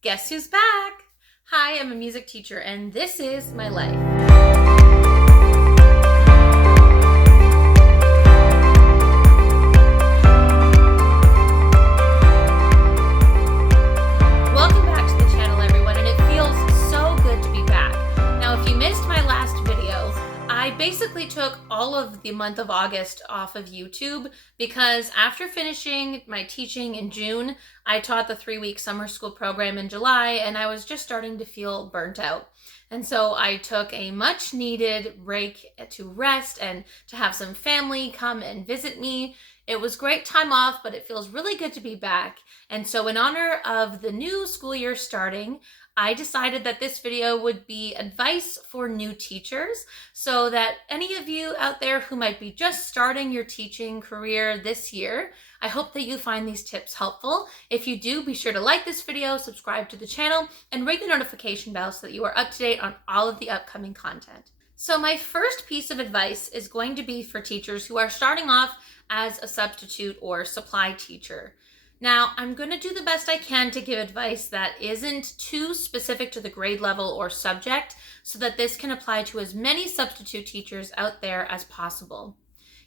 Guess who's back? Hi, I'm a music teacher, and this is my life. Welcome back to the channel, everyone, and it feels so good to be back. Now, if you missed my last video, I basically took all of the month of August off of YouTube because after finishing my teaching in June, I taught the 3-week summer school program in July, and I was just starting to feel burnt out. And so I took a much needed break to rest and to have some family come and visit me. It was great time off, but it feels really good to be back. And so in honor of the new school year starting, I decided that this video would be advice for new teachers, so that any of you out there who might be just starting your teaching career this year, I hope that you find these tips helpful. If you do, be sure to like this video, subscribe to the channel, and ring the notification bell so that you are up to date on all of the upcoming content. So my first piece of advice is going to be for teachers who are starting off as a substitute or supply teacher. Now, I'm going to do the best I can to give advice that isn't too specific to the grade level or subject, so that this can apply to as many substitute teachers out there as possible.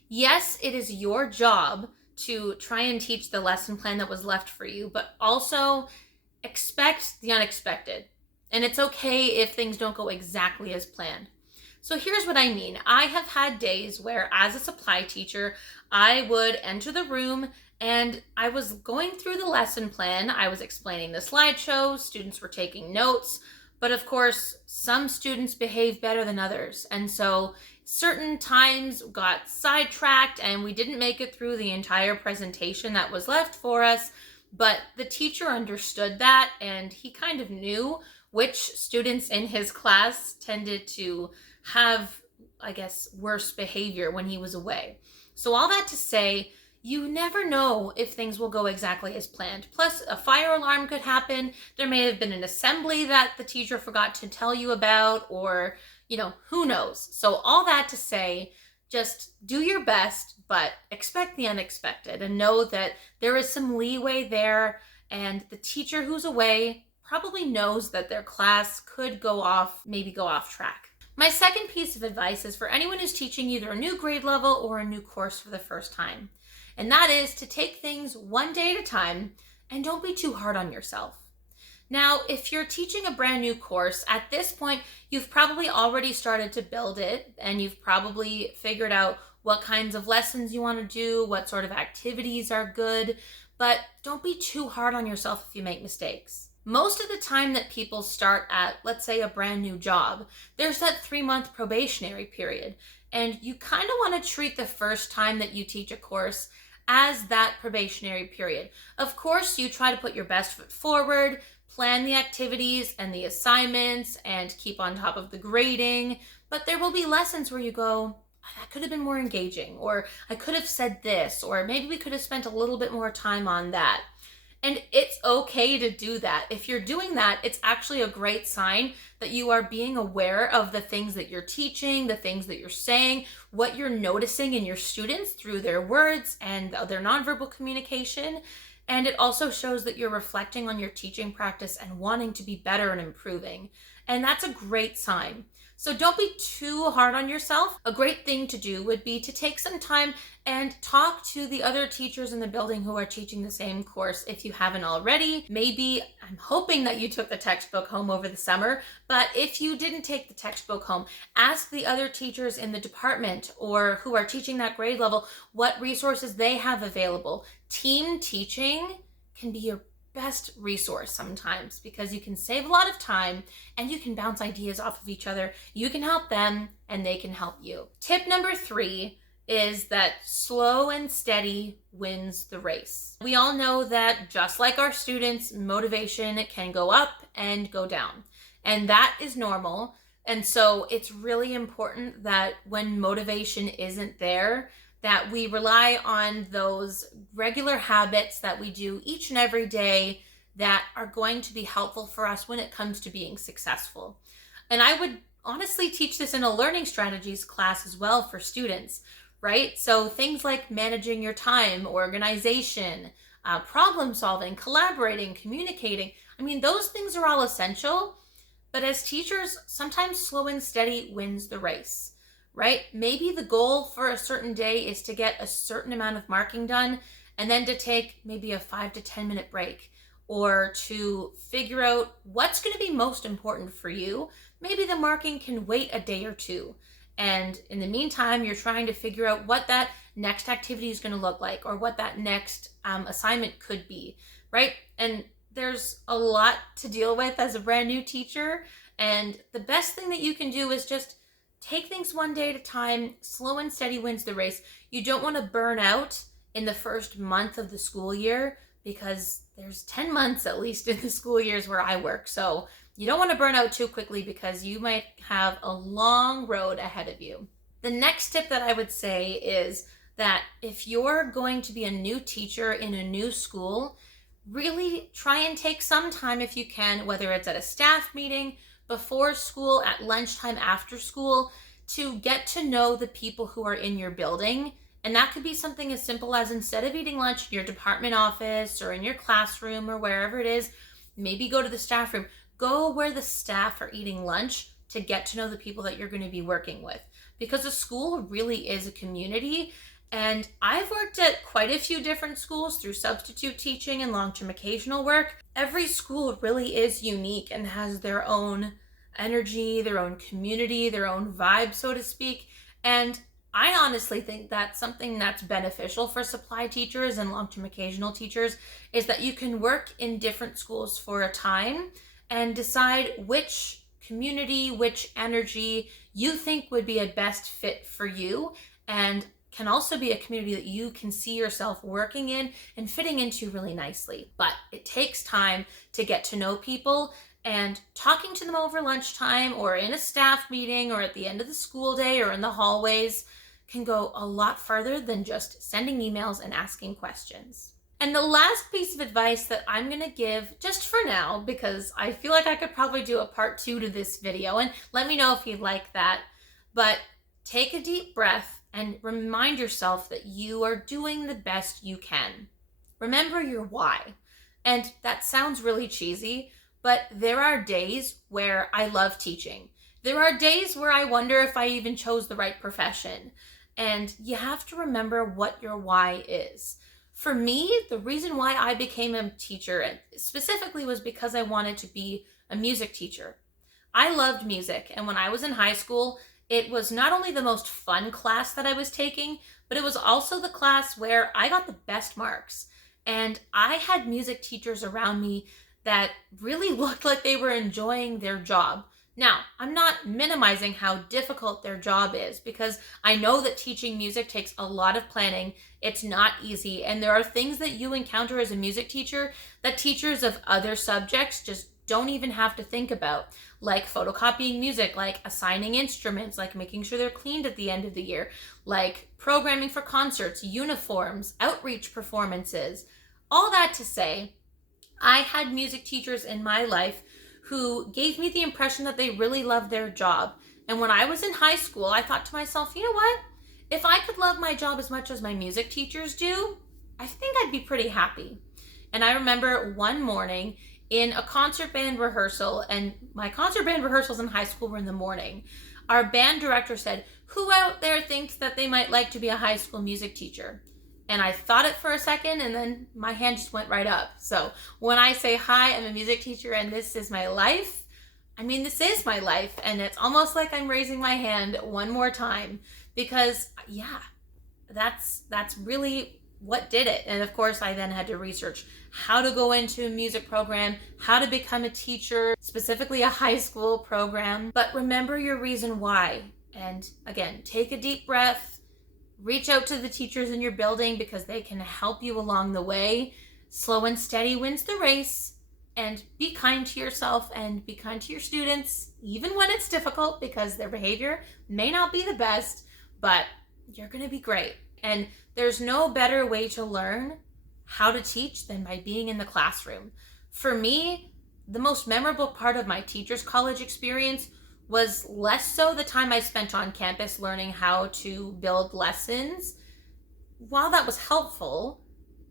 Yes, it is your job to try and teach the lesson plan that was left for you, but also expect the unexpected. And it's okay if things don't go exactly as planned. So here's what I mean. I have had days where, as a supply teacher, I would enter the room and I was going through the lesson plan. I was explaining the slideshow, students were taking notes, but of course, some students behave better than others. And so certain times got sidetracked and we didn't make it through the entire presentation that was left for us, but the teacher understood that and he kind of knew which students in his class tended to have, I guess, worse behavior when he was away. So all that to say, you never know if things will go exactly as planned. Plus, a fire alarm could happen. There may have been an assembly that the teacher forgot to tell you about, or, who knows? So all that to say, just do your best, but expect the unexpected and know that there is some leeway there, and the teacher who's away probably knows that their class could maybe go off track. My second piece of advice is for anyone who's teaching either a new grade level or a new course for the first time. And that is to take things one day at a time and don't be too hard on yourself. Now, if you're teaching a brand new course, at this point, you've probably already started to build it and you've probably figured out what kinds of lessons you want to do, what sort of activities are good, but don't be too hard on yourself if you make mistakes. Most of the time that people start at, let's say, a brand new job, there's that 3-month probationary period. And you kind of want to treat the first time that you teach a course as that probationary period. Of course, you try to put your best foot forward, plan the activities and the assignments, and keep on top of the grading. But there will be lessons where you go, that could have been more engaging, or I could have said this, or maybe we could have spent a little bit more time on that. And it's okay to do that. If you're doing that, it's actually a great sign that you are being aware of the things that you're teaching, the things that you're saying, what you're noticing in your students through their words and their nonverbal communication. And it also shows that you're reflecting on your teaching practice and wanting to be better and improving. And that's a great sign. So don't be too hard on yourself. A great thing to do would be to take some time and talk to the other teachers in the building who are teaching the same course if you haven't already. Maybe, I'm hoping that you took the textbook home over the summer, but if you didn't take the textbook home, ask the other teachers in the department or who are teaching that grade level what resources they have available. Team teaching can be your best resource sometimes because you can save a lot of time and you can bounce ideas off of each other. You can help them and they can help you. Tip number 3 is that slow and steady wins the race. We all know that just like our students, motivation can go up and go down, and that is normal. And so it's really important that when motivation isn't there, that we rely on those regular habits that we do each and every day that are going to be helpful for us when it comes to being successful. And I would honestly teach this in a learning strategies class as well for students, right? So things like managing your time, organization, problem solving, collaborating, communicating. I mean, those things are all essential, but as teachers, sometimes slow and steady wins the race, right? Maybe the goal for a certain day is to get a certain amount of marking done and then to take maybe a 5 to 10 minute break, or to figure out what's going to be most important for you. Maybe the marking can wait a day or two. And in the meantime, you're trying to figure out what that next activity is going to look like, or what that next assignment could be, right? And there's a lot to deal with as a brand new teacher. And the best thing that you can do is just take things one day at a time. Slow and steady wins the race. You don't want to burn out in the first month of the school year, because there's 10 months at least in the school years where I work. So you don't want to burn out too quickly, because you might have a long road ahead of you. The next tip that I would say is that if you're going to be a new teacher in a new school, really try and take some time, if you can, whether it's at a staff meeting, before school, at lunchtime, after school, to get to know the people who are in your building. And that could be something as simple as, instead of eating lunch in your department office or in your classroom or wherever it is, maybe go to the staff room. Go where the staff are eating lunch to get to know the people that you're going to be working with. Because a school really is a community. And I've worked at quite a few different schools through substitute teaching and long-term occasional work. Every school really is unique and has their own energy, their own community, their own vibe, so to speak. And I honestly think that's something that's beneficial for supply teachers and long-term occasional teachers, is that you can work in different schools for a time and decide which community, which energy you think would be a best fit for you, and can also be a community that you can see yourself working in and fitting into really nicely. But it takes time to get to know people, and talking to them over lunchtime or in a staff meeting or at the end of the school day or in the hallways can go a lot further than just sending emails and asking questions. And the last piece of advice that I'm going to give, just for now, because I feel like I could probably do a part 2 to this video, and let me know if you'd like that, but take a deep breath and remind yourself that you are doing the best you can. Remember your why. And that sounds really cheesy, but there are days where I love teaching. There are days where I wonder if I even chose the right profession. And you have to remember what your why is. For me, the reason why I became a teacher specifically was because I wanted to be a music teacher. I loved music, and when I was in high school, it was not only the most fun class that I was taking, but it was also the class where I got the best marks. And I had music teachers around me that really looked like they were enjoying their job. Now, I'm not minimizing how difficult their job is, because I know that teaching music takes a lot of planning. It's not easy, and there are things that you encounter as a music teacher that teachers of other subjects just don't even have to think about, like photocopying music, like assigning instruments, like making sure they're cleaned at the end of the year, like programming for concerts, uniforms, outreach performances. All that to say, I had music teachers in my life who gave me the impression that they really loved their job. And when I was in high school, I thought to myself, you know what? If I could love my job as much as my music teachers do, I think I'd be pretty happy. And I remember one morning in a concert band rehearsal, and my concert band rehearsals in high school were in the morning, our band director said, "Who out there thinks that they might like to be a high school music teacher?" And I thought it for a second, and then my hand just went right up. So when I say, "Hi, I'm a music teacher and this is my life," I mean, this is my life. And it's almost like I'm raising my hand one more time, because yeah, that's really what did it. And of course, I then had to research how to go into a music program, how to become a teacher, specifically a high school program. But remember your reason why. And again, take a deep breath. Reach out to the teachers in your building, because they can help you along the way. Slow and steady wins the race. And be kind to yourself and be kind to your students, even when it's difficult, because their behavior may not be the best, but you're going to be great. And there's no better way to learn how to teach than by being in the classroom. For me, the most memorable part of my teacher's college experience was less so the time I spent on campus learning how to build lessons. While that was helpful,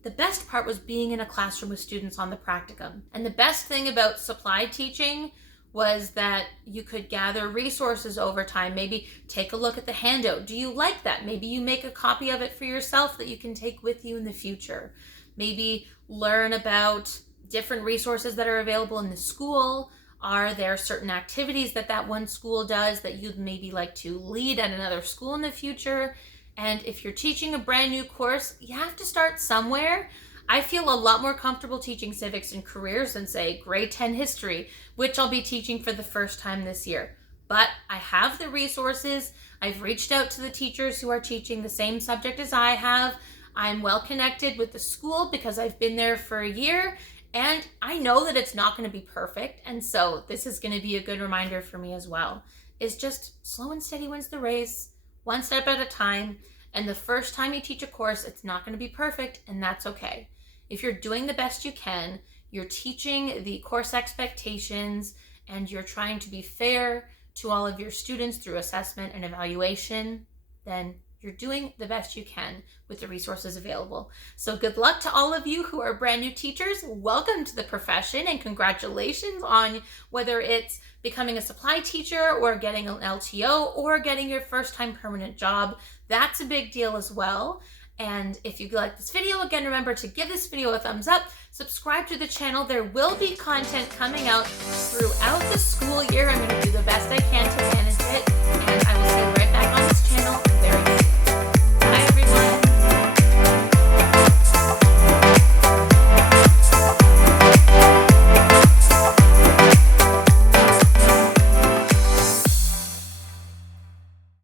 The best part was being in a classroom with students on the practicum. And the best thing about supply teaching was that you could gather resources over time. Maybe take a look at the handout. Do you like that? Maybe you make a copy of it for yourself that you can take with you in the future. Maybe learn about different resources that are available in the school. Are there certain activities that one school does that you'd maybe like to lead at another school in the future? And if you're teaching a brand new course, you have to start somewhere. I feel a lot more comfortable teaching civics and careers than, say, grade 10 history, which I'll be teaching for the first time this year. But I have the resources. I've reached out to the teachers who are teaching the same subject as I have. I'm well connected with the school because I've been there for a year, and I know that it's not going to be perfect. And so this is going to be a good reminder for me as well, is just slow and steady wins the race, one step at a time. And the first time you teach a course, it's not going to be perfect, and that's okay. If you're doing the best you can, you're teaching the course expectations, and you're trying to be fair to all of your students through assessment and evaluation, then you're doing the best you can with the resources available. So good luck to all of you who are brand new teachers. Welcome to the profession, and congratulations on whether it's becoming a supply teacher or getting an LTO or getting your first time permanent job. That's a big deal as well. And if you like this video, again, remember to give this video a thumbs up, subscribe to the channel. There will be content coming out throughout the school year. I'm going to do the best I can to manage it, and I will see you